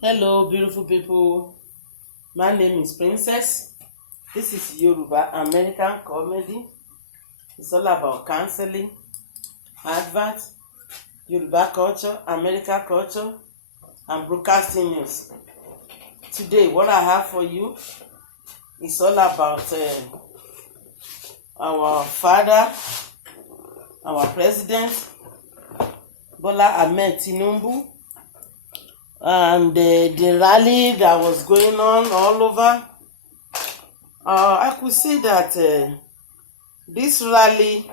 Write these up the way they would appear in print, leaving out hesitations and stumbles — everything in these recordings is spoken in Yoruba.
Hello, beautiful people. My name is Princess. This is Yoruba American comedy. It's all about counseling, advert, Yoruba culture, American culture, and broadcasting news. Today, what I have for you is all about our father, our president, Bola Ahmed Tinubu, and the rally that was going on all over. I could say that this rally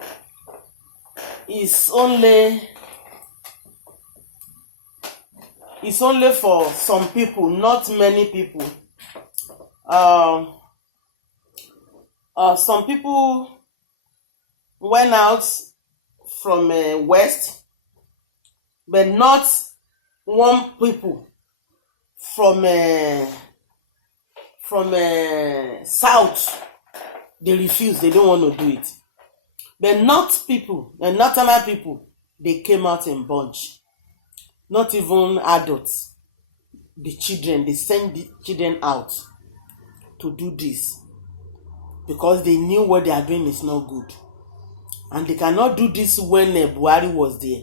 is only for some people, not many people. Some people went out from west, but not one people from south. They refuse. They don't want to do it. But not people, the northern people, they came out in bunch. Not even adults. The children, they send the children out to do this because they knew what they are doing is not good. And they cannot do this when Buhari was there.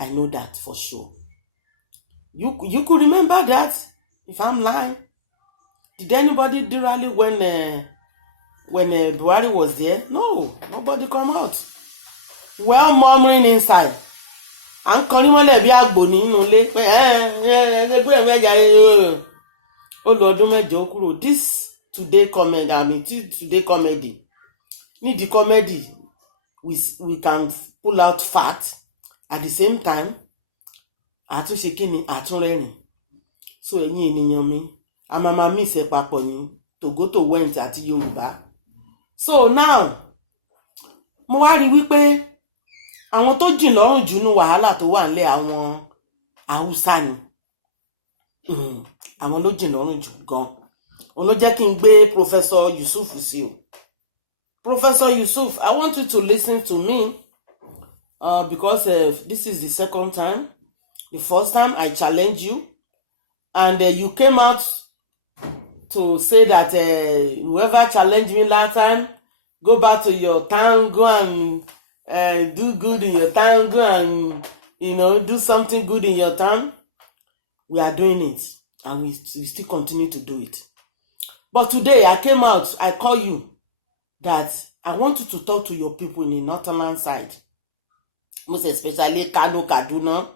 I know that for sure. You could remember that, if I'm lying. Did anybody do rally when Buhari was there? No, nobody come out. Well, murmuring inside. And kọrin mọ́lẹ̀ bí àgbò nínú ilé pé ẹgbẹ́ mẹ́jà ó lọ ọdún mẹ́jọ kúrò. This today comedy need the comedy we can pull out fat at the same time àtúnṣe kíni àtúnrẹ́rìn. So ẹ̀yin ènìyàn mi a máa mí ìṣe papọ̀ ní Togoto went àti Yorùbá. So now mo wá rí wípé àwọn tó jìn lọ́rùn jù nú wàhálà tó wà nílẹ̀ àwọn Haúsá ni. Àwọn ló jìn lọ́rùn jù gan. Òun ló jẹ́ kí n gbé Professor Yusuf sí o. Professor Yusuf, I want you to listen to me because this is the second time. The first time I challenged you and you came out to say that whoever challenged me last time, go back to your town, go and do good in your town, go and do something good in your town. We are doing it and we still continue to do it. But today I came out, I call you that I want you to talk to your people in the northern side, most especially Kano, Kaduna.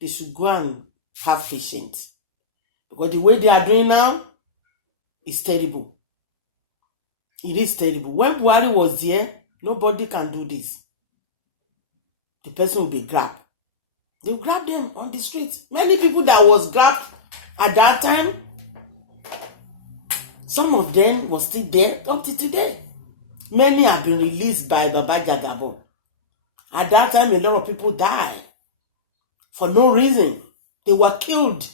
They should go and have patience because the way they are doing now is terrible. It is terrible. When Buhari was there, nobody can do this. The person will be grabbed. They will grab them on the street. Many people that was grabbed at that time, some of them was still there up to today. Many have been released by Baba Jagabon. At that time, a lot of people died for no reason. They were killed.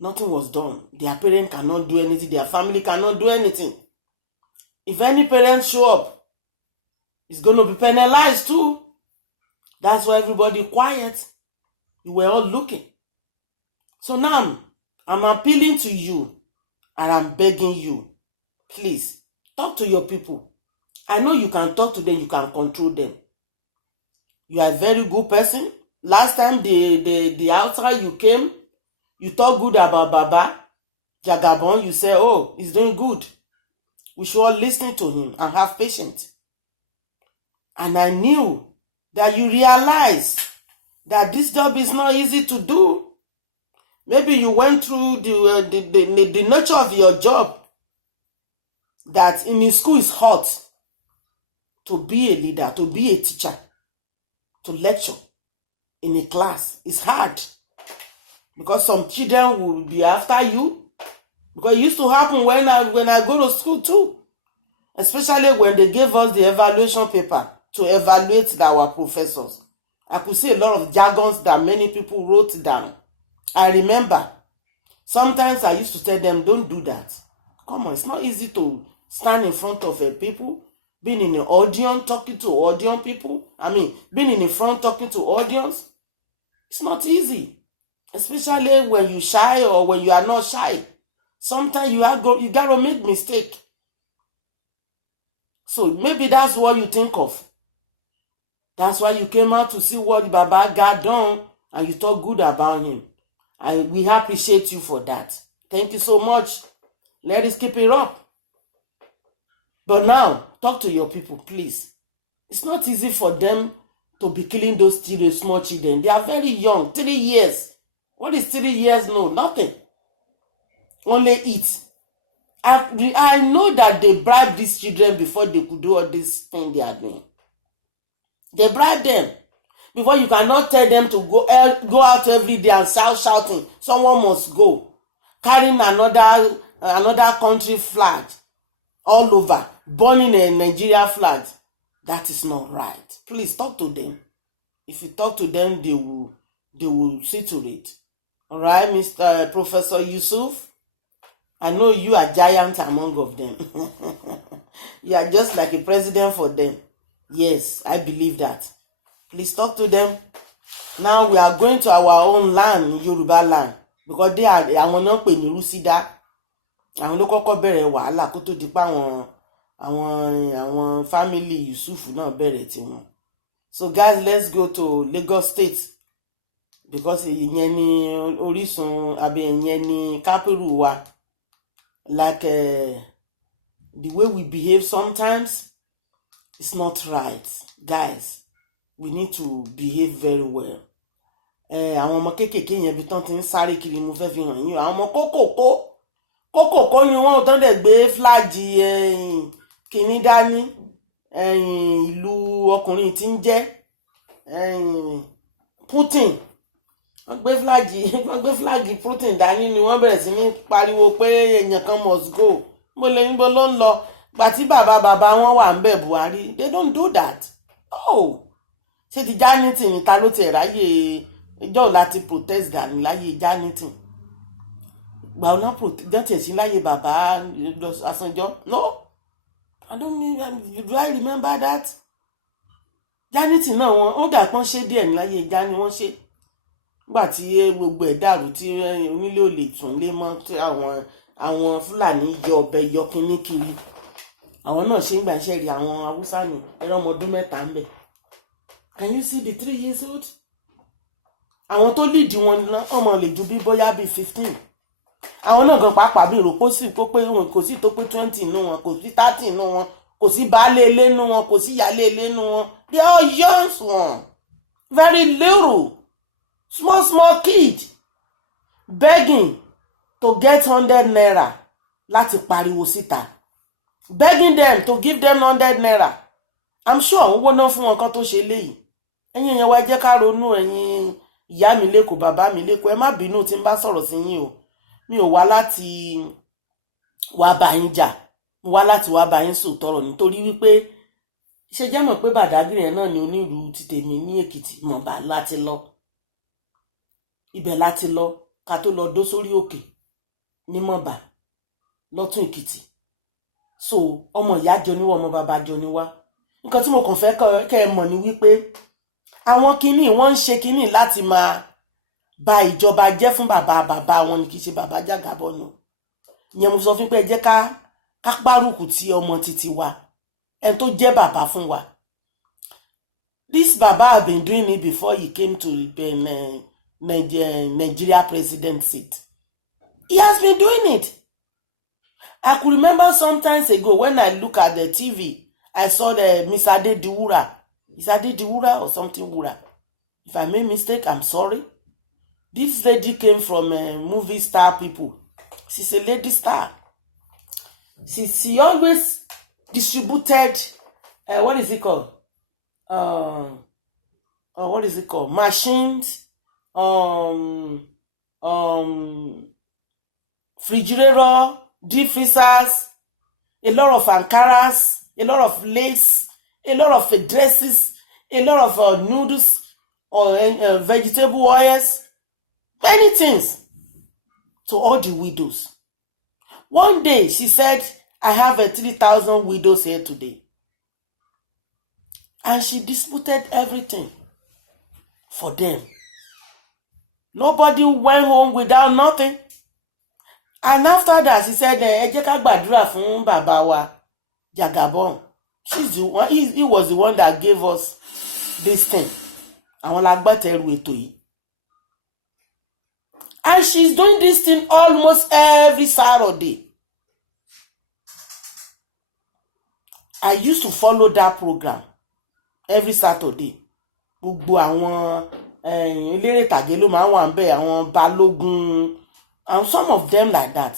Nothing was done. Their parents cannot do anything. Their family cannot do anything. If any parent show up, it's going to be penalized too. That's why everybody quiet. You were all looking. So now, I'm appealing to you and I'm begging you, please, talk to your people. I know you can talk to them, you can control them. You are a very good person. Last time the outside you came, you talk good about Baba Jagabon. You say, oh, he's doing good. We should all listen to him and have patience. And I knew that you realize that this job is not easy to do. Maybe you went through the nature of your job, that in school is hard to be a leader, to be a teacher, to lecture in a class. It's hard because some children will be after you. Because it used to happen when I go to school too, especially when they gave us the evaluation paper to evaluate our professors. I could see a lot of jargons that many people wrote down. I remember sometimes I used to tell them, don't do that. Come on, it's not easy to stand in front of people, being in an audience, talking to audience people. Being in the front talking to audience. It's not easy. especially when you shy or when you are not shy. Sometimes you gotta make mistake. So maybe that's what you think of. That's why you came out to see what Baba got done and you talk good about him. And we appreciate you for that. Thank you so much. Let us keep it up. But now, talk to your people, please. It's not easy for them to be killing those children, small children. They are very young, 3 years. What is 3 years? No, nothing. Only eat. I know that they bribed these children before they could do all this thing they are doing. They bribed them. Before you cannot tell them to go out every day and shouting. Someone must go. Carrying another country flag all over. Burning a Nigeria flag. That is not right. Please talk to them. If you talk to them, they will see to it. All right, Mr. Professor Yusuf. I know you are giant among of them. You are just like a president for them. Yes, I believe that. Please talk to them. Now we are going to our own land, Yoruba land, because they are àwọn náà pè ní Rusida. Àwọn ló kọ́kọ́ bẹ̀rẹ̀ wàhálà kó tó di pa àwọn family Yusuf náà bẹ̀rẹ̀ tiwọn. So guys, let's go to Lagos State because ìyẹn ni orísun àbí ìyẹn ni capital wa. Like the way we behave sometimes, it's not right. Guys, we need to behave very well. Àwọn ọmọ kéékèèké yẹn bí tán ti ń sáré kiri mo fẹ́ fi hàn yín. Àwọn ọmọ kókòkó ni wọ́n tán dẹ̀ gbé fúláàgì kìíní dání. Ìlú ọkùnrin tí ń jẹ́ Putin. Wọ́n gbé fúláàgì Putin dání ni wọ́n bẹ̀rẹ̀ sí ní pariwo pé èèyàn kan must go. Mo lè níbo ló ń lọ. Gbà tí bàbá wọn wà ń bẹ̀ Buhari. They don't do that. Oh! Ṣé ti Jánítì ní ta ló ti ráyè ìjọ́ láti protest Gani láyé Jánítì? Gbà ọ̀nà protest sí láyé bàbá Asanjọ́? No, I don't mean, do I remember that? Jánítì náà ó dà pọ́n ṣe díẹ̀ ní láyé Jání wọ́n ṣe. Nígbà tí gbogbo ẹ̀ dàrú tí onílé ò lè tún lé mọ́ tí àwọn Fúlàní yọ ọbẹ̀ yọ kínní kiri. Àwọn náà ṣe ń gbà ṣe rí àwọn Haúsá ní ẹ̀rọ ọmọ ọdún mẹ́ta ń bẹ̀. Can you see the 3 years old? Àwọn tó lead wọn ọmọ lè ju bí bóyá bí 15. Àwọn náà gan pàápàá bí rò kò sí tó pé 20 nínú wọn, kò sí 30 nínú wọn, kò sí baálé ilé nínú wọn, kò sí ìyálé ilé nínú wọn. They are young ones, very little, small kid, begging to get 100 naira láti pariwo síta. Begging them to give them 100 naira. I'm sure owó náà fún wọn kan tó ṣe léyìí. Ẹ̀yin yẹn wá jẹ́ ká ronú ẹ̀yin ìyá mi lẹ́kọ̀ọ́ bàbá mi lẹ́kọ̀ọ́ ẹ má bínú tí n bá sọ̀rọ̀ sí yín o. Mi ò wá láti wá bá yín jà. Mo wá láti wá bá yín sòtọrọ nítorí wípé ṣe jẹ́ mọ̀ pé Bàdágìrì náà ni onírú ti tèmi ní Èkìtì Mọ̀bà láti lọ. Ibẹ̀ láti lọ ká tó lọ dó sórí òkè ní Mọ̀bà lọ́tún Èkìtì. So ọmọ ìyá jọ níwá ọmọ bàbá jọ níwá. Nǹkan tí mo kàn fẹ́ kẹ́ ẹ mọ̀ ni wípé àwọn kinní wọ́n ń ṣe kinní láti máa ba ìjọba jẹ́ fún bàbá wọn ni kì í ṣe bàbá Jàgàbọ́ ni. Ìyẹn mo sọ fún pé ẹ jẹ́ ká párùkù tí ọmọ títí wa ẹni tó jẹ́ bàbá fún wa. This Baba have been doing it before he came to Nigeria president seat. He has been doing it. I could remember sometimes ago when I look at the TV, I saw the Miss Adediwura. Is Adediwura or something Wura? If I made mistake, I'm sorry. This lady came from movie star people. She's a lady star. She always distributed what is it called? What is it called? Machines, refrigerator, deep freezers, a lot of Ankaras, a lot of lace, a lot of dresses, a lot of noodles or vegetable oils, many things to all the widows. One day she said, I have 3,000 widows here today. And she disputed everything for them. Nobody went home without nothing. And after that, he said, ẹ jẹ́ ká gbàdúrà fún bàbá wa Jagabon. She's the one, he was the one that gave us this thing. Àwọn lágbàtẹrù ètò yìí. And she's doing this thing almost every Saturday. I used to follow that program every Saturday. Gbogbo àwọn eléré ìtàgé ló máa ń wà ńbẹ̀, àwọn balógun, and some of them like that.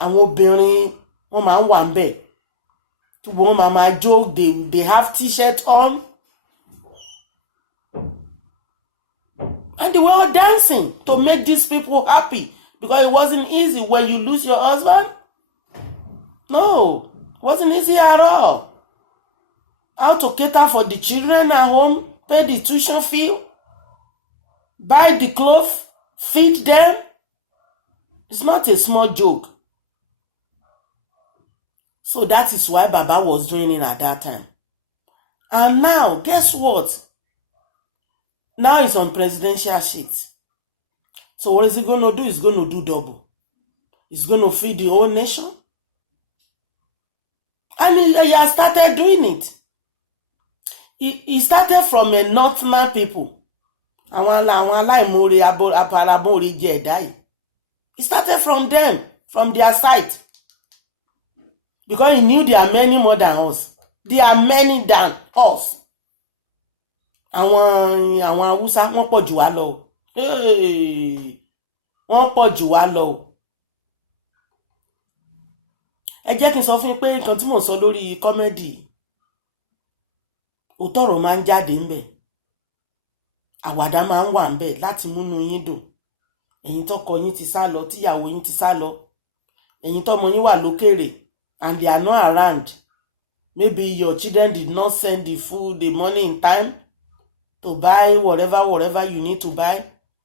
Àwọn obìnrin wọ́n máa ń wà ńbẹ̀. Wọ́n máa joke, they have t-shirt on. And they were all dancing to make these people happy, because it wasn't easy when you lose your husband. No, it wasn't easy at all. How to cater for the children at home, pay the tuition fee, buy the clothes, feed them. It's not a small joke. So that is why Baba was doing it at that time. And now, guess what? Now he's on presidential shit. So what is he going to do? He's going to do double. He's going to feed the whole nation. And he has started doing it. He started from a Northern people. He started from them, from their side. Because he knew there are many more than us. There are many than us. Àwọn Hausa wọ́n pọ̀ jù wá lọ. Wọ́n pọ̀ jù wá lọ. Ẹ jẹ́ kí n sọ fún yín pé nǹkan tí mò ń sọ lórí comedy, òótọ́ ọ̀rọ̀ máa ń jáde ńbẹ̀. Àwàdà máa ń wà ńbẹ̀ láti múnú yín dùn. Ẹ̀yin tọ́kọ yín ti sá lọ, tíyàwó yín ti sá lọ. Ẹ̀yin tọ́mọ yín wà lókèèrè and they are not around. Maybe your children did not send the food, the money in time to buy whatever you need to buy.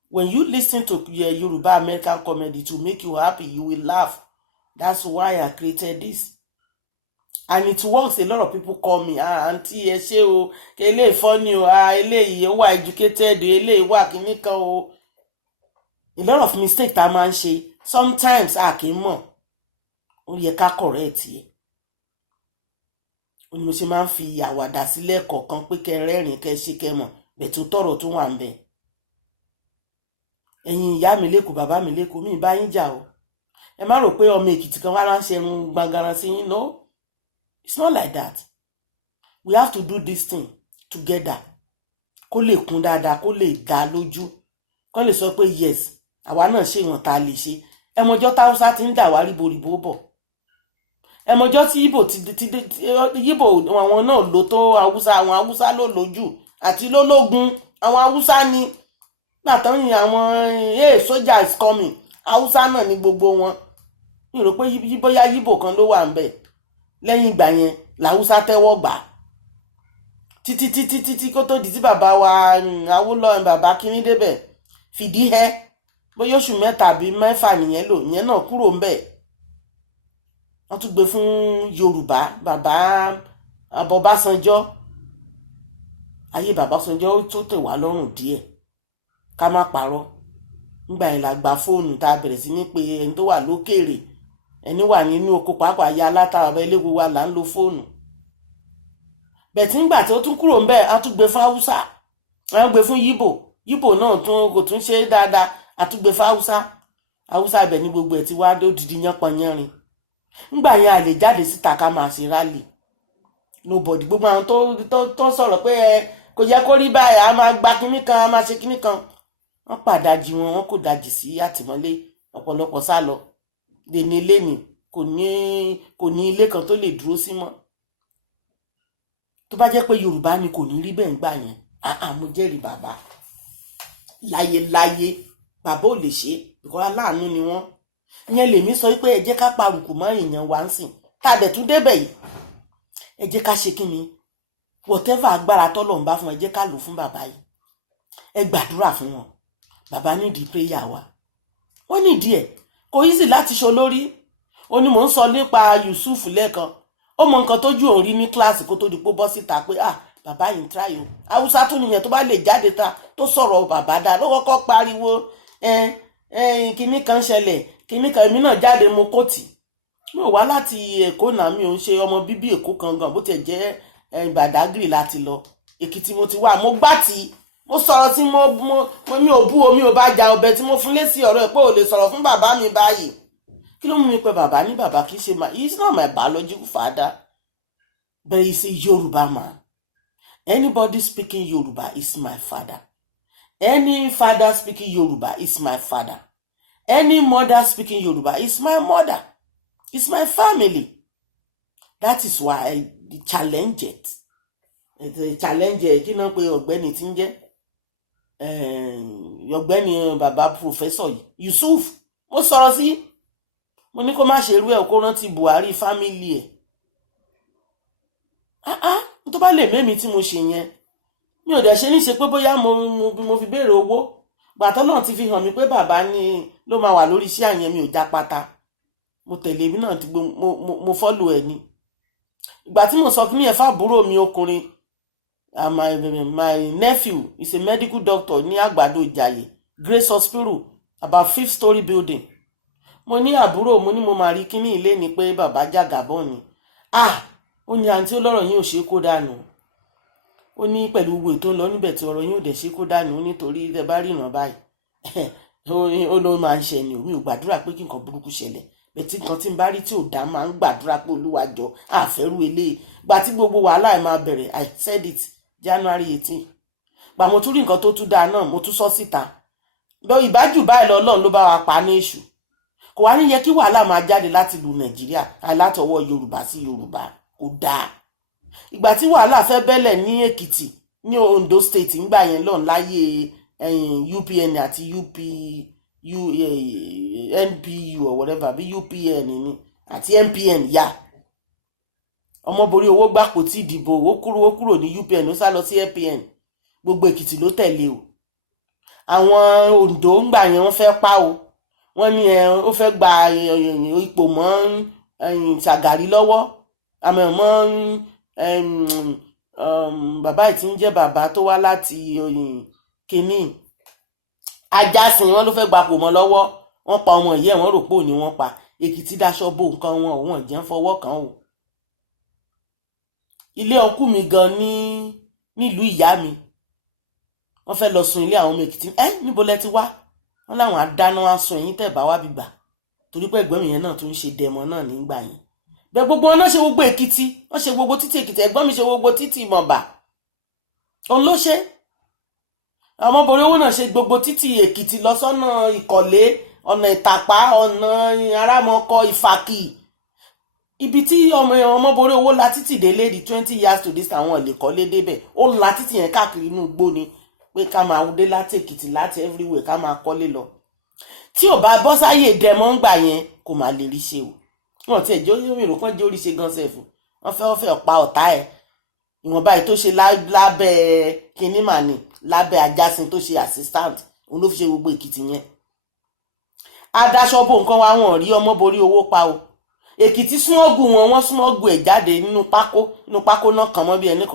When you listen to Yoruba American comedy to make you happy, you will laugh. That's why I created this. And it works. A lot of people call me, auntie, ẹ o, eléyìí funny o, eléyìí ó wà educated, eléyìí wà kíní kan o. A lot of mistakes tá máa ń ṣe. Sometimes kì í mọ̀. Ó yẹ ká correct yẹ. Ó ní mo ṣe máa ń fi àwàdà sílẹ̀ kọ̀ọ̀kan pé kẹ́ rẹ́rìn kẹ́ ṣe kẹ́ mọ̀. Bẹ̀tù tọ̀rọ̀ tó wà ńbẹ̀. Ẹ̀yin ìyá mi lẹ́kọ̀ọ́, bàbá mi lẹ́kọ̀ọ́, mi bá yín jà o. Ẹ má rò pé ọmọ Èkìtì kan wá ránṣẹ́ irun gbàngàràn sí yín. No, it's not like that. We have to do this thing together. Kó lè kún dáadáa, kó lè dá lójú. Kó lè sọ pé yes, àwa náà ṣe ìwọ̀n tá a lè ṣe. Ẹmọjọ́ táwùsá ti ń dà wá ríboríbo bọ̀. Ẹmọjọ́ tí Yíbò àwọn náà lò tó Haúsá, àwọn Haúsá ló lójú àti lólógun. Àwọn Haúsá ni gbàtàn yìí àwọn soldier is coming. Haúsá náà ni gbogbo wọn. Mi rò pé bóyá Yíbò kan ló wà ńbẹ̀. Lẹ́yìn ìgbà yẹn làwúsá tẹ́wọ́ gbà. Títí kó tó di tí bàbá wa Awólọ́wọ̀ bàbá kíní débẹ̀ fìdí hẹ́. Bóyá oṣù 3 àbí 4 nìyẹn lò, ìyẹn náà kúrò ńbẹ̀. Wọ́n tún gbé fún Yorùbá, bàbá Ọbásanjọ́. Ayé bàbá Ọbásanjọ́ tó tẹ̀ wá lọ́rùn díẹ̀. Ká má parọ́. Nígbà yẹn la gba fóònù tá a bẹ̀rẹ̀ sí ní pé ẹni tó wà lókèèrè, ẹni wà nínú oko pàápàá ya aláta bàbá eléwo wa là ń lo fóònù. Bẹ̀tí nígbà tí ó tún kúrò ńbẹ̀, a tún gbé fún Haúsá. A gbé fún Yíbò náà kò tún ṣe dáadáa, a tún gbé fún Haúsá. Haúsá ibẹ̀ ní gbogbo ẹ̀ ti wá dé odidi yánpọnyánrin. Nígbà yẹn a lè jáde síta ká máa ṣe rally. Nobody, gbogbo àwọn tó sọ̀rọ̀ pé kò yẹ kó rí báyìí, a máa gba kíní kan, a máa ṣe kíní kan. Wọ́n pàdájì wọn kò dájì sí àtìmọ́lé, ọ̀pọ̀lọpọ̀ sá lọ. Dèní ilé ni kò ní ilé kan tó lè dúró sí mọ́. Tó bá jẹ́ pé Yorùbá ni kò ní rí bẹ́ẹ̀ ńgbà yẹn. Mo jẹ́rìí bàbá. Láyé bàbá ò lè ṣe, because aláàánú ni wọ́n. Ìyẹn lèmi sọ pé ẹ jẹ́ ká parùkù mọ́ èèyàn wá ń sìn. Tá dẹ̀ tún débẹ̀ yìí. Ẹ jẹ́ ká ṣe kíni. Whatever agbára tọ́lọ́run bá fún ẹ jẹ́ ká lò fún bàbá yìí. Ẹ gbàdúrà fún wọn. Bàbá nídìí prayer wa. Wọ́n nídìí ẹ̀. Kò easy láti ṣe olórí. Ó ní mò ń sọ nípa Yusuf lẹ́ẹ̀kan. Ó mọ nǹkan tójú òun rí ní kíláàsì kó tó di pé bọ́ síta pé bàbá yìí ń try o. Haúsá tún nìyẹn tó bá lè jáde ta tó sọ̀rọ̀ bàbá dáa ló kọ́kọ́ pariwo kinní kan ṣẹlẹ̀ kinní kan, èmi náà jáde mo kóòtì. Mi ò wá láti Èkó náà, mi ò ń ṣe ọmọ bíbí Èkó kan gan, bó tiẹ̀ jẹ́ Badagry láti lọ. Èkìtì mo ti wà, mo gbá tí mo sọ̀rọ̀ tí mi ò bú omi ò bá ja ọbẹ̀ tí mo fún lésì ọ̀rọ̀ ẹ̀ pé ò lè sọ̀rọ̀ fún bàbá mi báyìí. Kí ló mú mi pé bàbá ní bàbá kì í ṣe he's not my biological father, but he's a Yoruba man. Anybody speaking Yoruba is my father. Any father speaking Yoruba is my father. Any mother speaking Yoruba is my mother. It's my family. That is why I challenge it. Challenge kí náà pé ọ̀gbẹ́ni tí ń jẹ́ ọ̀gbẹ́ni bàbá Professor Yusuf. Mo sọ̀rọ̀ sí, mo ní kó má ṣe irú ẹ̀ kó rántí Buhari family ẹ̀. Tó bá lè mẹ́mi tí mo ṣe yẹn, mi ò dẹ̀ ṣe ní ṣe pé bóyá mo fi béèrè owó. Gbàtọ́ náà ti fi hàn mí pé bàbá ni ló máa wà lórí iṣẹ́ àyẹn, mi ò já pátá. Mo tẹ̀lé mi náà mo follow ẹ̀ ni. Ìgbà tí mo sọ kí ní ẹ̀fà àbúrò mi ọkùnrin, my nephew is a medical doctor ní Àgbàdo Ìjàyè, Grace Hospital, about 5th story building. Mo ní àbúrò, mo ní mo máa rí kíní ilé ni pé bàbá Jàgàbọ́ ni. Ó ní àǹtí olórọ̀ yín ò ṣe kó dànù. Ó ní pẹ̀lú gbogbo ètò ń lọ níbẹ̀ tí ọ̀rọ̀ yín ò dẹ̀ ṣe kó dànù nítorí tẹ́ bá ríran báyìí. Ó ló máa ń ṣẹ ni, mi ò gbàdúrà pé kí nǹkan burúkú ṣẹlẹ̀. Bẹ̀tí nǹkan tí ń bá rí tí ò dá máa ń gbàdúrà pé Olúwa jọ̀ọ́ àfẹ́rú eléyìí. Gbà tí gbogbo wàhálà ẹ̀ máa bẹ̀rẹ̀, I said it January 18. Gbà mo tún rí nǹkan tó tún dáa náà, mo tún sọ síta. Bẹ́ẹ̀ ìbájú báyìí lọ Ọlọ́run ló bá wa pa ní èṣù. Kò wá ní yẹ kí wàhálà máa jáde láti ìlú Nàìjíríà látọwọ́ Yorùbá sí Yorùbá, kò dáa. Ìgbà tí wàhálà fẹ́ bẹ́lẹ̀ ní Èkìtì ní Ondo State ńgbà yẹn lọ́n láyé UPN àti NPU or whatever, bí UPN ni àti MPN ya. Ọmọborí owó gbàpò tí ìdìbò ó kúrò ní UPN ó sá lọ sí MPN. Gbogbo Èkìtì ló tẹ̀lé o. Àwọn Ondo ńgbà yẹn wọ́n fẹ́ pa o. Wọ́n ní ó fẹ́ gba ipò mọ́ Ṣàgàrí lọ́wọ́. Àmọ́ bàbá yìí tí ń jẹ́ bàbá tó wá láti kínní Ajásin, wọ́n ló fẹ́ gbapò mọ́ lọ́wọ́. Wọ́n pa ọmọ ìyá ẹ̀, wọ́n rò pé òní wọ́n pa. Èkìtì daṣọ bo nǹkan wọn jẹ́ ń fọwọ́ kàn o. Ilé ọkú mi gan nílùú ìyá mi, wọ́n fẹ́ lọ sun ilé àwọn ọmọ Èkìtì. Níbo lẹ ti wá? Wọ́n láwọn adáná wá sun ẹ̀yìn tẹ̀ bá wá bìgbà. Torí pé ẹ̀gbọ́n mi yẹn náà tún ń ṣe dẹmọ náà nígbà yẹn. Bẹ́ẹ̀ gbogbo wọn náà ṣe gbogbo Èkìtì, wọ́n ṣe gbogbo títì Èkìtì, ẹ̀gbọ́n mi ṣe gbogbo títì Ìmọ̀bà. Òun ló ṣe. Ọmọborí owó náà ṣe gbogbo títì Èkìtì lọ sọ́nà Ìkọ̀lé, ọ̀nà Ìtàpá, ọ̀nà Arámọkọ, Ìfàkì. Ibi tí ọmọborí owó la títì délé di 20 years to this àwọn lè kọ́lé débẹ̀. Ó la títì yẹn káàkiri inú igbó ni pé ká máa dé láti Èkìtì láti everywhere ká máa kọ́lé lọ. Tí ò bá bọ́ sáyé dẹmọ́ ń gbà yẹn kò máa lè rí ṣe o. Wọ́n ti ẹ̀jọ́ yóò kan jẹ́ orí ṣe gan sẹ́fù. Wọ́n fẹ́ ọ̀pá ọ̀tá ẹ̀. Ìwọ̀nba yìí tó ṣe lábẹ́ kinní màní, lábẹ́ Ajásin tó ṣe assistant, òun ló fi ṣe gbogbo Èkìtì yẹn. Adáṣọ bò nǹkan wa wọn rí ọmọborí owó pa o. Èkìtì súnmọ́gù wọ́n súnmọ́gù ẹ̀ jáde nínú pákó náà kàn mọ́ bí ẹni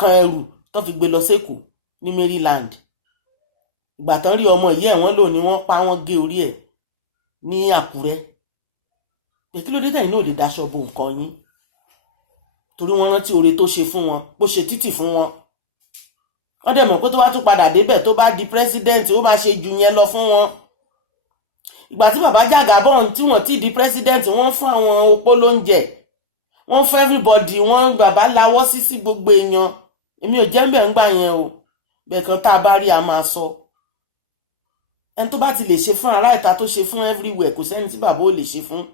kan ẹrù tó fi gbé lọ sékòó ní Maryland. Ìgbà tán rí ọmọ ìyá ẹ̀ wọ́n lò ní wọ́n pa wọ́n gé orí ẹ̀ ní Àkúrẹ́. Kí ló dé tẹ̀yin náà lè daṣọ bo nǹkan yín? Torí wọ́n rántí oore tó ṣe fún wọn, bó ṣe títì fún wọn. Wọ́n dẹ̀ mọ̀ pé tó bá tún padà débẹ̀ tó bá di president ó máa ṣe jù yẹn lọ fún wọn. Ìgbà tí bàbá Jàgàbọ́ tí wọ́n ti di president, wọ́n fún àwọn opó lóúnjẹ, wọ́n fún everybody, wọ́n bàbá lawọ́ sí gbogbo èèyàn. Èmi ò jẹ́ ń bẹ̀ ń gbà yẹn o. Bẹ́ẹ̀ kan tá a bá rí a máa sọ. Ẹni tó bá ti lè ṣe fún ará ìta tó ṣe fún everywhere, kò sẹ́ni tí bàbá ò lè ṣe fún.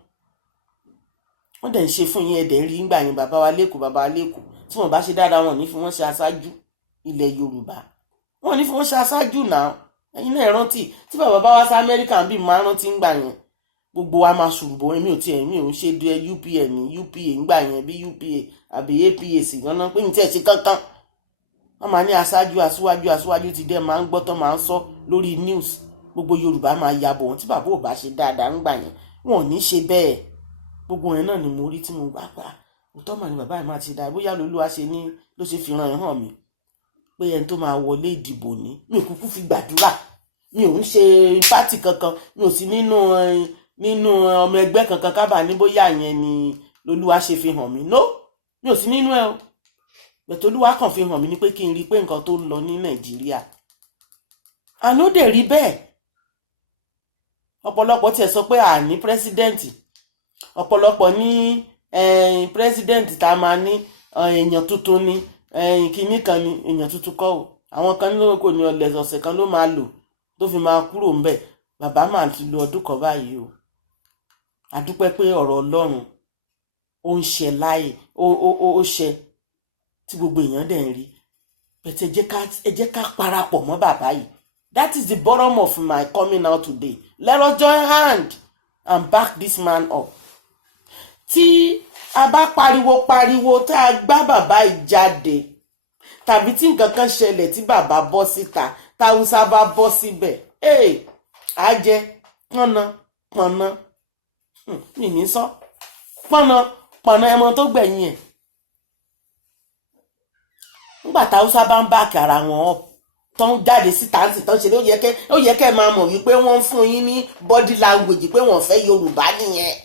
Wọ́n dẹ̀ ń ṣe fún yín ẹ̀dẹ̀ rí ńgbà yẹn bàbá wa lẹ́kọ̀ọ́. Tí wọ́n bá ṣe dáadáa wọn ní fi wọ́n ṣe aṣáájú ilẹ̀ Yorùbá. Wọ́n ní fi wọ́n ṣe aṣáájú náà. Ẹ̀yin náà rántí tí bàbá bá wá sí Amẹ́ríkà bí máa rántí ńgbà yẹn. Gbogbo wa máa ṣùrùbọ̀, èmi ò ń ṣe dé UPA ńgbà yẹn bí UPA àbí APAC gan-an pé mi tí ẹ̀ ṣe kankan. Wọ́n máa ní aṣáájú ti dẹ́ máa ń gbọ́ tán máa ń sọ lórí news. Gbogbo Yorùbá máa yabọ̀ wọn tí bàbá ò bá ṣe dáadáa ńgbà yẹn. Wọn ò ní ṣe bẹ́ẹ̀. Gbogbo yẹn náà ni mo rí tí mo gbà pa òótọ́ mà ní bàbá yìí máa ti dáa. Bóyá lolúwa ṣe ní ló ṣe fi hàn mí pé ẹni tó máa wọlé ìdìbò ní mi kúkú fi gbàdúrà, mi ò ń ṣe pátì kankan, mi ò sí nínú ọmọ ẹgbẹ́ kankan kábà ní bóyá yẹn ni lolúwa ṣe fi hàn mí, no, mi ò sí nínú ẹ o, bẹ̀tẹ̀ olúwa kàn fi hàn mí ní pé kí n rí pé nǹkan tó ń lọ ní Nàìjíríà àná dẹ̀ rí bẹ́ẹ̀. Ọ̀pọ̀lọpọ̀ tiẹ̀ sọ pé àní pírẹ́sídẹ́ǹtì, ọ̀pọ̀lọpọ̀ ní pírẹ́sídẹ́ǹtì tá a máa ní èèyàn tuntun ní kinní kan ní èèyàn tuntun kọ́ o, àwọn kan ní kò ní ọ̀sẹ̀ kan ló máa lò tó fi máa kúrò ńbẹ̀. Bàbá máa ti lo ọdún kan báyìí o. A dúpẹ́ pé ọ̀rọ̀ Ọlọ́run ó ń ṣe láàyè ó ṣe tí gbogbo èèyàn dẹ̀ ń rí, bẹ̀tẹ̀ ẹ jẹ́ ká parapọ̀ mọ́ bàbá yìí. That is the bottom of my coming out today. Let us join hand and back this man up. Tí a bá pariwo tá a gbá bàbá yìí jáde, tàbí tí nǹkan kan ṣẹlẹ̀ tí bàbá bọ́ síta, táwùsá bá bọ́ síbẹ̀, á jẹ́ pọ̀nà mi ní sọ pọ̀nà ẹmọ tó gbẹ̀yìn ẹ̀. Nígbà táwùsá bá ń bá àkàrà wọn up tó ń jáde síta ń sì tán ṣe ó yẹ kẹ́ máa mọ̀ wípé wọ́n ń fún yín ní body language pé wọ́n fẹ́ Yorùbá nìyẹn.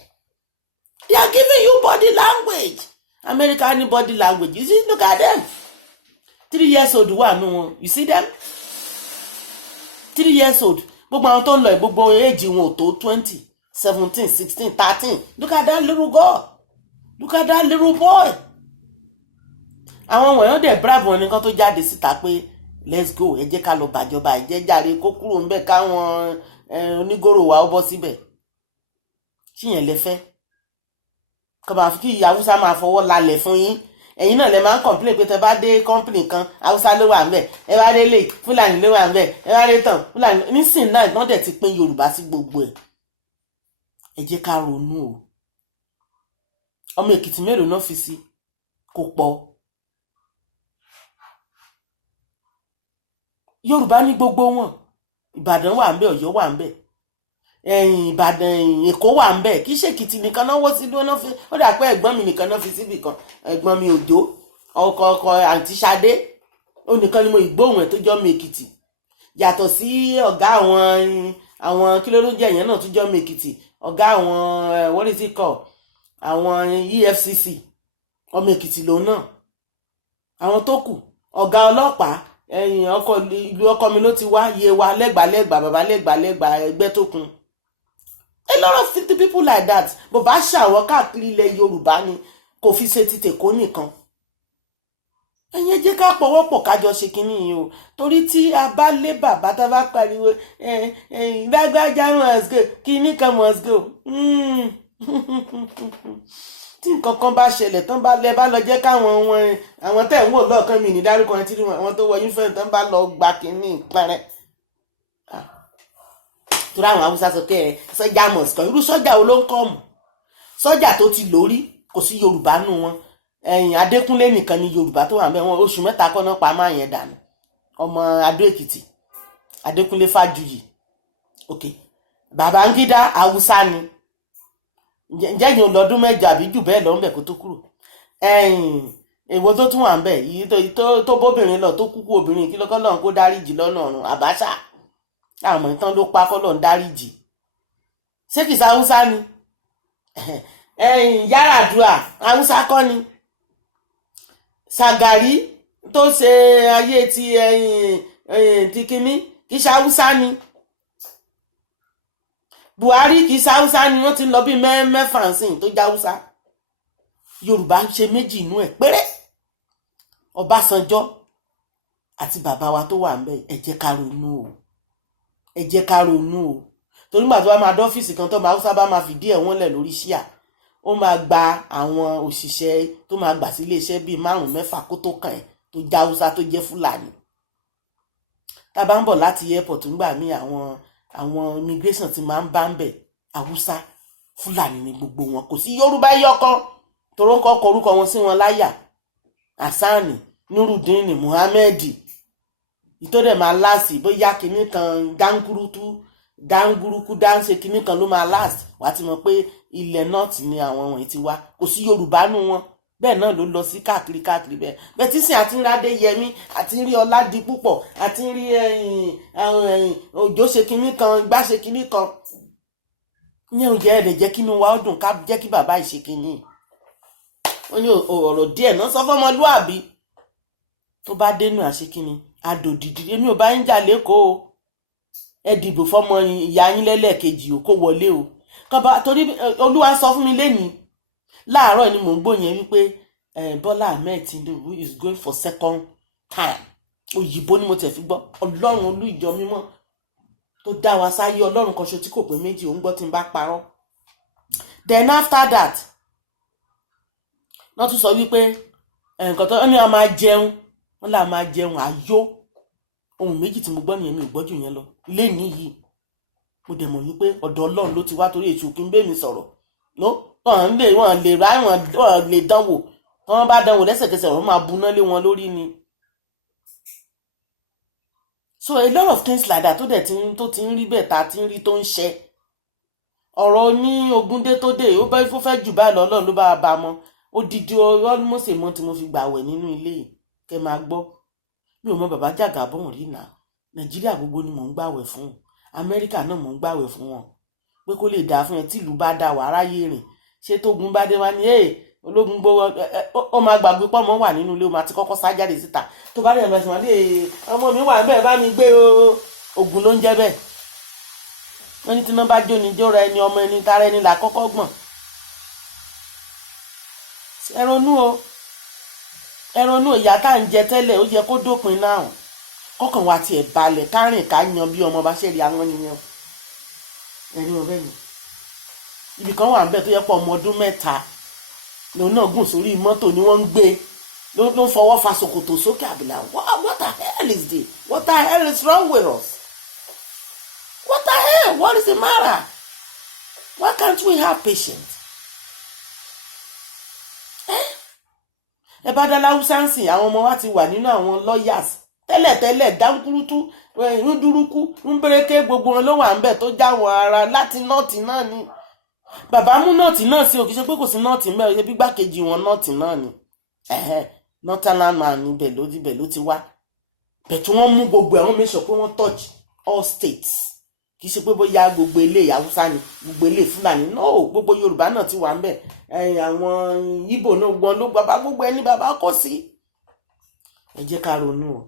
They are giving you body language. America ní body language. You see, look at them. 3 years old wà nù wọn. You see them? 3 years old. Gbogbo àwọn tó ń lọ gbogbo age wọn ò tó 20, 17, 16, 13. Look at that little girl. Look at that little boy. Àwọn wọ̀nyí dẹ̀ brave wọn nìkan tó jáde síta pé let's go, ẹ jẹ́ ká lọ bàjọba ìjẹ́ jàre kó kúrò ń bẹ̀ káwọn onígòrò wa ó bọ́ síbẹ̀. Ṣíyẹn lẹ fẹ́ kọba kí Haúsá máa fọwọ́ lálẹ̀ fún yín. Ẹ̀yin náà lẹ máa ń complain pé tẹ bá dé company kan Haúsá ló wà ńbẹ̀, ẹ bá dé lè Fúlàní ló wà ńbẹ̀, ẹ bá dé tàn Fúlàní. Nísìnyí náà wọ́n dẹ̀ ti pín Yorùbá sí gbogbo ẹ̀. Ẹ jẹ́ ká ronú o. Ọmọ Èkìtì mélòó náà fi sí? Kò pọ̀. Yorùbá ní gbogbo wọn. Ìbàdàn wà ńbẹ̀, Ọ̀yọ́ wà ńbẹ̀, Ìbàdàn Èkó wà ńbẹ̀, kì í ṣe Èkìtì nìkan náà wọ́ sí lónà fi. Ó dà pé ẹ̀gbọ́n mi nìkan náà fi síbì kan. Ẹ̀gbọ́n mi Òjó ọkọ àǹtí Ṣadé ó nìkan ni mo ìgbóhùn ẹ̀ tó jọ́ mi Èkìtì. Yàtọ̀ sí ọ̀gá àwọn kí ló ń jẹ́ yẹn náà tó jọ́ mi Èkìtì. Ọ̀gá àwọn what is it called? Àwọn EFCC ọmọ Èkìtì lòun náà. Àwọn tó kù ọ̀gá ọlọ́pàá ìlú ọkọ mi ló ti wá, Yewa lẹ́gbàlẹ́gbà, bàbá lẹ́gbàlẹ́gbà, ẹgbẹ́ tó kún. A lot of people like that. Bàbá ṣàwọ́ káàkiri ilẹ̀ Yorùbá ni kò fi ṣe ti tèkó nìkan. Ẹ̀yin jẹ́ ká pọ̀wọ́pọ̀ kájọ ṣe kínní yìí o. Torí tí a bá lé bàbá tá bá pariwo lágbájá must go, kínní kan must go. Tí nǹkan kan bá ṣẹlẹ̀ tán bá lọ jẹ́ káwọn àwọn tẹ̀ ń wò lọ́ọ̀kan mi ní dárúkọ ẹ̀ tí wọ́n tó wọ uniform tán bá lọ gba kínní pẹ́rẹ́. Torí àwọn Haúsá sọ pé sọ́jà must come. Irú sọ́jà wo ló ń kọ́ mọ̀? Sọ́jà tó ti lórí kò sí Yorùbá nù wọn. Adékúnlé nìkan ni Yorùbá tó wà ńbẹ̀. Wọn oṣù 3 kọ́ náà pa máa yẹn dànù. Ọmọ Adó Èkìtì Adékúnlé Fájuyì. Ok, Babangida Haúsá ni. Ǹjẹ́ yìí lọ́dún 7 àbí jù bẹ́ẹ̀ lọ ńbẹ̀ kó tó kúrò. Èwo tó tún wà ńbẹ̀ yìí tó bóbìnrin lọ tó kúkú obìnrin kí lọ́kọ́ lọ́n kó dáríjì lọ́nà ọ̀run. Àbáṣà àmọ́ ìtàn ló pa kọ́ lọ́n dáríjì. Ṣé kìí ṣe Haúsá ni? Yar'Adua Haúsá kọ́ ni. Ṣàgàrí tó ṣe ayé ti kínní kìí ṣe Haúsá ni. Buhari kìí ṣe Haúsá ni. Wọ́n ti lọ bí 6 nsìn tó já Haúsá. Yorùbá ń ṣe méjì inú ẹ̀ péré. Ọbásanjọ́ àti bàbá wa tó wà ńbẹ̀. Ẹ jẹ́ ká ronú o. Ẹ jẹ́ ká ronú o. Torí nígbà tó bá máa dọ́fíìsì kan tó máa Haúsá bá máa fìdí ẹ̀ wọ́n lẹ̀ lórí ṣíà, ó máa gba àwọn òṣìṣẹ́ tó máa gbà sí iléeṣẹ́ bíi 5-6 kó tó kàn ẹ́ tó já Haúsá tó jẹ́ Fúlàní. Tá a bá ń bọ̀ láti airport ńgbà míì àwọn immigration ti máa ń bá ń bẹ̀ Haúsá Fúlàní ni gbogbo wọn. Kò sí Yorùbá yọkan toró ń kọ́ orúkọ wọn sí wọn láyà. Hassani, Nurudeen, Muhammed, ìtọ́dẹ̀ máa láàsì bóyá kìíní kan dáńgúrúkú dáńṣe kìíní kan ló máa láàsì. Wà á ti mọ̀ pé ilẹ̀ north ni àwọn wọ̀nyí ti wá. Kò sí Yorùbá nù wọn. bẹ́ẹ̀ náà ló lọ sí káàkiri bẹ́ẹ̀ bẹ́ẹ̀ tí sìn àti ń rí Adéyẹmí àti ń rí Ọládipúpọ̀ àti ń rí Òjó ṣe kinní kan Igbá ṣe kinní kan ìyẹn ò jẹ́ ẹ̀rẹ̀ jẹ́ kí inú wa ó dùn ká jẹ́ kí bàbá ìṣe kinní wọ́n ní ọ̀rọ̀ díẹ̀ náà sọ fọ́mọlúàbí tó bá dénú àṣekínni adòdìdì èmi ò bá ń jà lẹ́kọ̀ọ́ ẹ dìbò fọ́mọ ìyá yín lẹ́lẹ́kejì ò kó wọlé o torí Olúwa sọ fún mi lẹ́nìí láàárọ̀ ni mò ń gbòyìn wípé Bọ́lá Ahmed Tinubu is going for second time òyìnbó ni mo tẹ̀ fi gbọ́ Ọlọ́run olú ìjọ mímọ́ tó dá wa sáyé Ọlọ́run kan ṣo tí kò pé méjì òun gbọ́ tí n bá parọ́ then after that wọ́n tún sọ wípé nǹkan tó ní a máa jẹun wọ́n là máa jẹun àyó ohun méjì tí mo gbọ́ nìyẹn mi ò gbọ́ jù yẹn lọ lẹ́ni yìí mo dẹ̀ mọ̀ wípé ọ̀dọ̀ Ọlọ́run ló ti wá torí èṣù kí n bẹ́ mi sọ̀rọ̀ ló wọ́n lè rà wọ́n lè dánwò tí wọ́n bá dánwò lẹ́sẹ̀kẹsẹ̀ wọ́n máa buná lé wọn lórí ni. So a lot of things like that tó ti ń rí bẹ́ẹ̀ ta ti ń rí tó ń ṣe ọ̀rọ̀ ní Ogúndé tó dé ó bẹ́ẹ̀ fẹ́ jù báyìí Ọlọ́run ló bá bá mọ́ odidi almost a month tí mo fi gbàwẹ̀ nínú ilé yìí kẹ́ máa gbọ́ mi ò mọ bàbá Jàgàbọ̀n rí náà Nàìjíríà gbogbo ni mò ń gbàwẹ̀ fún Amẹ́ríkà náà mò ń gbàwẹ̀ fún wọn pé kó lè dáa fún ẹ tí ìlú bá dá wà ráyè rìn ṣé tógun bá dé wá ní ológun gbówó ó máa gbàgbé pọ́mọ wà nínú ilé ó máa ti kọ́kọ́ sá jáde síta tó bá rẹ̀ lọ́sìn wọn lé ọmọ mi wà bẹ́ẹ̀ bá mi gbé ogun ló ń jẹ́ bẹ́ẹ̀ wọ́n ní tí wọ́n bá jóni jóra ẹni ọmọ ẹni tara ẹni là kọ́kọ́ gbọ̀n ẹronú ìyá tá à ń jẹ tẹ́lẹ̀ ó yẹ kó dópin náà kọ́kàn wa tiẹ̀ balẹ̀ kárìn ká yan bí ọmọ bá ṣe rí àwọn nìyẹn ẹni wọn bẹ́ẹ̀ ni ibì kan wà ń bẹ̀ tó yẹ pọ̀ ọmọ ọdún 3 lòun náà gùn sórí mọ́tò ni wọ́n ń gbé ló ń fọwọ́ fa ṣòkòtò sókè àbílà what the hell is this what the hell is wrong with us what the hell what is the matter why can't we have patience ẹ bá dá láwùsá ń sìn àwọn ọmọ wa ti wà nínú àwọn lawyers tẹ́lẹ̀tẹ́lẹ̀ dáńkúrútú rúdúrúkú ń bẹ́rẹ́kẹ́ gbogbo wọn ló wà ń bẹ̀ tó já wọn ara láti nọ́ọ̀tì náà ni bàbá mú nọ́ọ̀tì náà sí òkè ṣe pé kò sí nọ́ọ̀tì ń bẹ̀ ṣe bí gbákejì wọn nọ́ọ̀tì náà ni northern man níbẹ̀ ló ti wá bẹ̀tú wọ́n mú gbogbo ẹ̀ wọ́n make sure pé wọ́n touch all states kì í ṣe pé bóyá gbogbo ilé Haúsá ni gbogbo ilé Fúlàní no gbogbo Yorùbá náà ti wà ń bẹ̀ àwọn Ìgbò náà wọn ló bàbá gbogbo ẹni bàbá kọ́ sí ẹ jẹ́ ká ronú o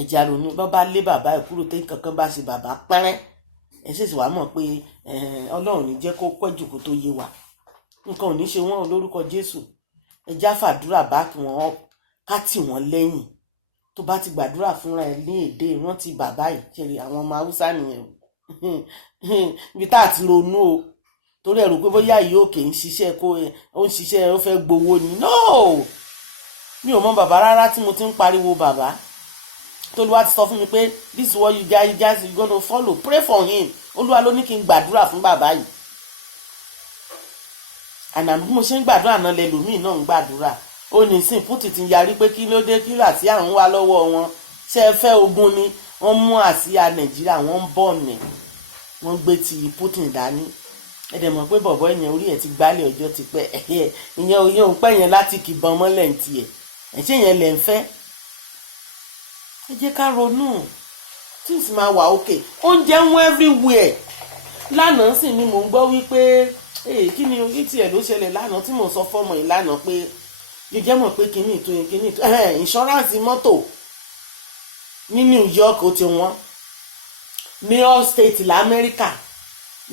ẹ jẹ́ ronú bá bá lé bàbá ẹ̀ kúrò tẹ́ kankan bá ṣe bàbá pẹ́rẹ́ ẹ ṣèṣì wá mọ̀ pé Ọlọ́run ní jẹ́ kó pẹ́jù kó tó yé wa nǹkan ò ní ṣe wọ́n lórúkọ Jésù ẹ já fàdúrà bá kí wọ́n ká tì wọ́n lẹ́yìn tó bá ti gbàdúrà fúnra ẹ ní èdè rántí bàbá yìí ṣẹlẹ̀ àwọn ọmọ Haúsá nìyẹn ibi tá a ti ronú o torí ẹ̀rù pé bóyá yìí òkè ń ṣiṣẹ́ ó ń ṣiṣẹ́ ó fẹ́ gbowó ni no mi ò mọ bàbá rárá tí mo ti ń pariwo bàbá tolúwa ti sọ fún mi pé this is what you guys you gonna follow pray for him Olúwa ló ní kí n gbàdúrà fún bàbá yìí àná bí mo ṣe ń gbàdúrà náà lẹlòmíì náà ń gbàdúrà ó ní sìn Putin ti yarí pé kí ló dé kí láti à ń wá lọ́wọ́ wọn ṣe é fẹ́ ogun ni wọ́n mú àsíá Nàìjíríà wọ́n ń bọ̀ ní wọ́n gbé ti Putin dání ẹ dẹ̀ mọ̀ pé bọ̀bọ̀ yẹn orí ẹ̀ ti gbálẹ̀ ọjọ́ ti pẹ́ ìyẹn òun pẹ́ yẹn láti kìbọn mọ́lẹ̀ ń tiẹ̀ ẹ̀ ṣé yẹn lẹ̀ ń fẹ́ ẹ jẹ́ ká ronú things máa wà okay oúnjẹ ń wọ́n everywhere lánàá sì ni mò ń gbọ́ wípé kí ni orí tiẹ̀ ló ṣẹlẹ̀ lánàá tí mò ń sọ fọ́mọ yìí lánàá pé lè jẹ́ mọ̀ pé kíní ìtò insurance mọ́tò ní New York ó ti wọ́n ní all state l'Amẹ́ríkà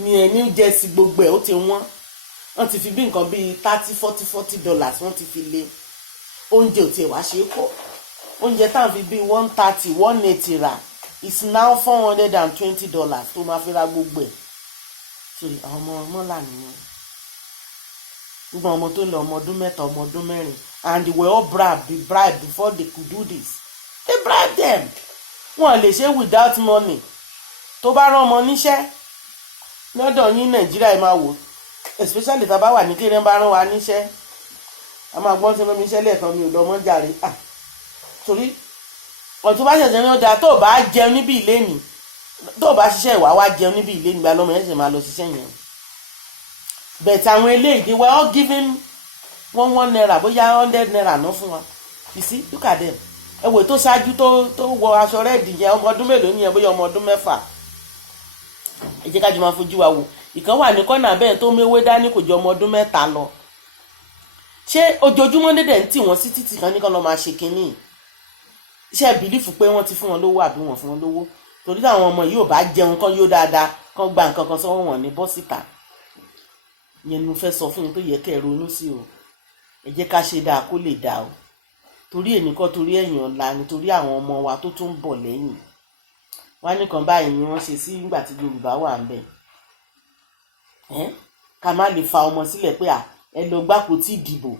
ní New Jersey gbogbo ẹ̀ ó ti wọ́n ti fi bí nǹkan bíi $40 wọ́n ti fi lé oúnjẹ ò tiẹ̀ wá ṣe é kọ́ oúnjẹ táwọn fi bíi $130 $180 rà is now $420 tó máa fi ra gbogbo ẹ̀ ṣe àwọn ọmọ là nìyẹn gbogbo ọmọ tó lọ ọmọ ọdún 3 ọmọ ọdún 4 and they were all bribed before they could do this they bribed them wọn lè ṣe without money tó bá rán ọmọ níṣẹ́ lọ́dọ̀ yín Nàìjíríà ẹ máa wò especially tá a bá wà ní kéré bá rán wa níṣẹ́ a máa gbọ́n tí wọ́n mi iṣẹ́ lẹ́ẹ̀kan mi ò lọ mọ́ jàre torí ọ̀tún bá ṣẹ̀ṣẹ̀ ní ọjà tó bá jẹun níbi ilé mi tó bá ṣiṣẹ́ ìwà wá jẹun níbi ilé nígbà lọ́mọ yẹn ṣe máa lọ ṣiṣẹ́ yẹn but àwọn eléyìí they were all given 1 naira bóyá 100 naira ná fún wa. You see, look at them. Ẹ̀wẹ̀ tó ṣáájú tó wọ aṣọ rẹ́ẹ̀dì yẹn ọmọ ọdún mélòó nìyẹn, bóyá ọmọ ọdún 6. Ẹ jẹ́ ká jọ máa fojú wa wò. Ìkan wà ní kọ́nà bẹ́ẹ̀ tó méwé dání kò jọ ọmọ ọdún 3 lọ. Ṣé ojoojúmọ́ dédé ń tì wọ́n sí títì kan ní kan lọ máa ṣe kínní? Ṣé bìlífù pé wọ́n ti fún wọn lówó àbí wọ́n fún wọn lówó? Torí táwọn ọmọ yìí ò bá jẹun kan yóò dáadáa kan gba nǹkan kan sọ́wọ́ wọn ní bọ́sìtà. Ìyẹn ni mo fẹ́ sọ fún yín tó yẹ kẹ́ ẹ ronú sí o. Ẹ jẹ́ ká ṣe dáa kó lè dáa o. Torí ènìkan torí ẹ̀yìn ọ̀la nítorí àwọn ọmọ wa tó tún bọ̀ lẹ́yìn. Wọ́n á nìkan báyìí ni wọ́n ṣe sí nígbà tí Yorùbá wà ń bẹ̀. Ká má lè fa ọmọ sílẹ̀ pé ẹ lọ gbáko tí ìdìbò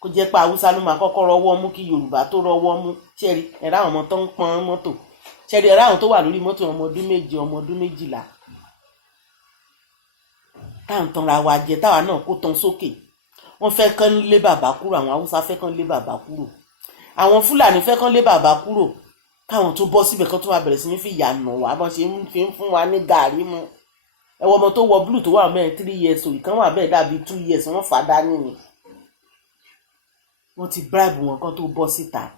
kó jẹ́ pé Haúsá ló máa kọ́kọ́ rọwọ́ mú kí Yorùbá tó rọwọ́ mú. Ṣẹ́rí ẹ̀rá àwọn ọmọ tó ń pọn mọ́tò. Ṣẹ́rí ẹ̀rá àwọn tó wà lórí mọ́tò ọmọ ọdún 7 ọmọ ọdún 12. Táà ń tanra wa jẹ táwa náà kó tán sókè. Wọ́n fẹ́ kán lé bàbá kúrò, àwọn Haúsá fẹ́ kán lé bàbá kúrò. Àwọn Fúlàní fẹ́ kán lé bàbá kúrò. Káwọn tó bọ́ síbẹ̀ kán tó máa bẹ̀rẹ̀ sí ní fi ìyà nà wá bọ́n ṣe fi ń fún wa ní gàrí mu. Ẹ wo ọmọ tó wọ blue tó wà mẹ́rin 3 years old, ìkan wà bẹ́ẹ̀ dàbí 2 years, wọ́n fà dání ni. Wọ́n ti bribe wọn kán tó bọ́ síta.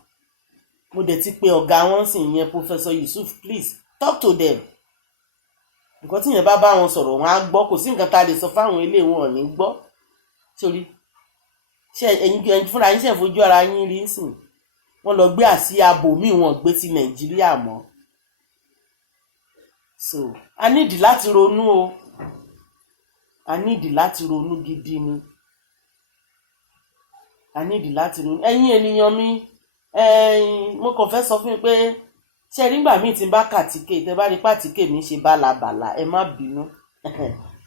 Mo dẹ̀ ti pé ọ̀gá wọn sì yẹn Professor Yusuf, please talk to them. Because tí yẹn bá wọn sọ̀rọ̀ wọn á gbọ́, kò sí nǹkan tá a lè sọ fáwọn ilé wọn ò ní gbọ́. Sórí ṣe ẹ̀yin fúnra yín ṣe fojú ara yín rí sìn. Wọ́n lọ gbé àsíá bòmíì wọn gbé ti Nàìjíríà mọ́. So a nídìí láti ronú o. A nídìí láti ronú gidi ni. A nídìí láti ronú. Ẹ̀yin ènìyàn mi, mo kàn fẹ́ sọ fún yín pé ṣé nígbà míì tí n bá kàtíkè tẹ bá rí pàtíkè mi ṣe bálabàla ẹ má bínú.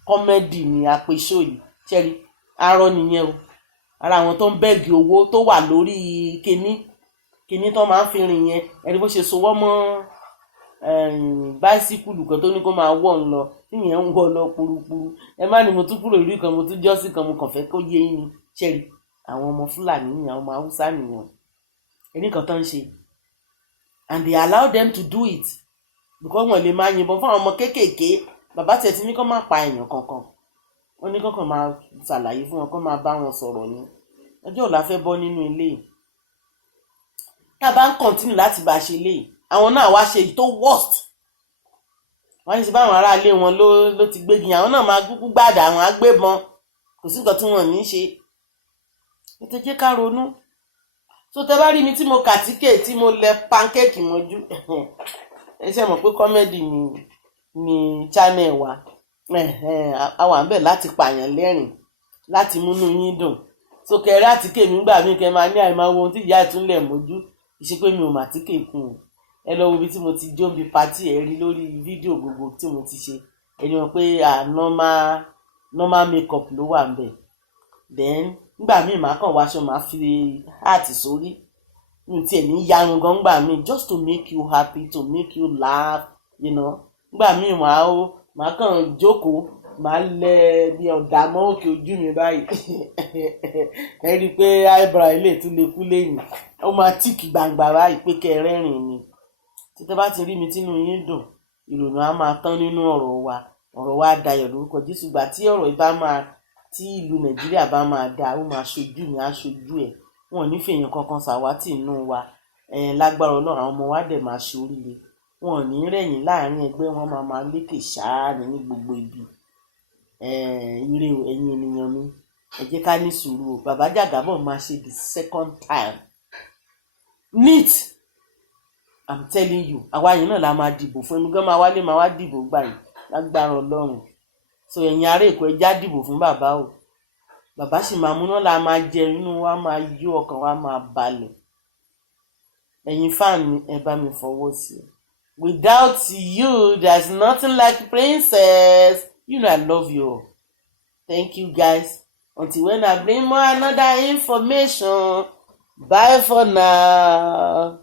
Kọ́mẹ́dì ni àpèṣọ yìí. Ṣé rí arọ nìyẹn o. Ara àwọn tó ń bẹ́ẹ̀gì owó tó wà lórí kíní tó máa ń fi rìn yẹn. Ẹni bó ṣe sowọ́ mọ́ báísíkùlù kan tó ní kó máa wọ̀ ń lọ tíyẹn ń wọ̀ lọ purupuru. Ẹ má ní mo tún kúrò ìlú kan mo tún jọ́sí kan mo kàn fẹ́ kó yé yín. Ṣé rí àwọn ọmọ Fúlàní nìyẹn, àwọn ọmọ Haúsá nìyẹn. Ẹni kan tó ń ṣe and they allow them to do it because wọ́n lè máa yìnbọn fún àwọn ọmọ kéékèèké. Bàbá tiẹ̀ ti ní kó má pa èèyàn kankan. Wọ́n ní kọ́kàn máa ṣàlàyé fún wọn kó máa bá wọn sọ̀rọ̀ ni. Ọjọ́ ọ̀la fẹ́ bọ́ nínú ilé. Tá a bá ń continue láti bá a ṣe lé àwọn náà wá ṣe tó worst. Wọ́n ní ṣe báwọn ará ilé wọn ló ti gbégi, àwọn náà máa gúgú gbàdà àwọn agbébọn. Kò sí nǹkan tí wọ́n ní ṣe. Ètò jẹ́ ká ronú. So tẹ bá rí mi tí mo kàtíkè tí mo lẹ pancake mọ́jú. Ẹ ṣe mọ̀ pé kọ́mẹ́dì ni channel wa. A wà ń bẹ̀ láti pààyàn lẹ́rìn, láti múnú yín dùn. So kẹrẹ àtíkè mi gbà mí kẹ máa ní àìmáa wo ohun tí ìyá ìtúnlẹ̀ mọ́jú. Ìṣe pé mi ò mà àtíkè kún o. Ẹ lọ wo ibi tí mo ti jó bí pátì ẹ rí lórí fídíò gbogbo tí mo ti ṣe. Ẹ ní wọn pé normal makeup ló wà ń bẹ̀. Then nígbà míì máa kàn wáṣọ máa fi heart sórí. Mi ò tiẹ̀ ní yarun gan gbà míì just to make you happy, to make you laugh, you know. Nígbà míì máa kàn jókòó máa lẹ bí ọ̀dà mọ́ òkè ojú mi báyìí. Ẹ rí i pé eyebrow ilé tún lè kú lẹ́yìn. Ó máa tíìkì gbangba báyìí pé kẹ́ ẹ rẹ́rìn ni. Títẹ́ bá ti rí mi tínú yín dùn, ìrònú á máa tán nínú ọ̀rọ̀ wa dayọ̀ lórúkọ Jésù. Gbà tí ọ̀rọ̀ ìbá tí ìlú Nàìjíríà bá máa dáa, ó máa ṣojú mi á ṣojú ẹ̀. Wọn ò ní fèèyàn kankan ṣàwátì inú wa. Lágbára Ọlọ́run àwọn ọmọ wa dẹ̀ máa ṣoríire. Wọn ò ní rẹ̀yìn láàrin ẹgbẹ́, wọn máa lékè ṣáá ní gbogbo ibi. Ire o ẹ̀yin ènìyàn mi, ẹ jẹ́ ká ní sùúrù o. Bàbá Jàgábọ̀ máa ṣe the second time. Neat, I'm telling you, àwa yìí náà la máa dìbò fún. Ẹnu gan máa wálé máa wá dìbò gbà yìí lágbára Ọlọ́run. So ẹ̀yin ará Èkó ẹ já dìbò fún bàbá o. Bàbá sì máa múná la máa jẹ, inú wa máa yó, ọkàn wa máa balẹ̀. Ẹ̀yin fan mi ẹ bá mi fọwọ́ sí. Without you, there's nothing like princess. You know I love you. Thank you guys. Until when I bring more another information. Bye for now.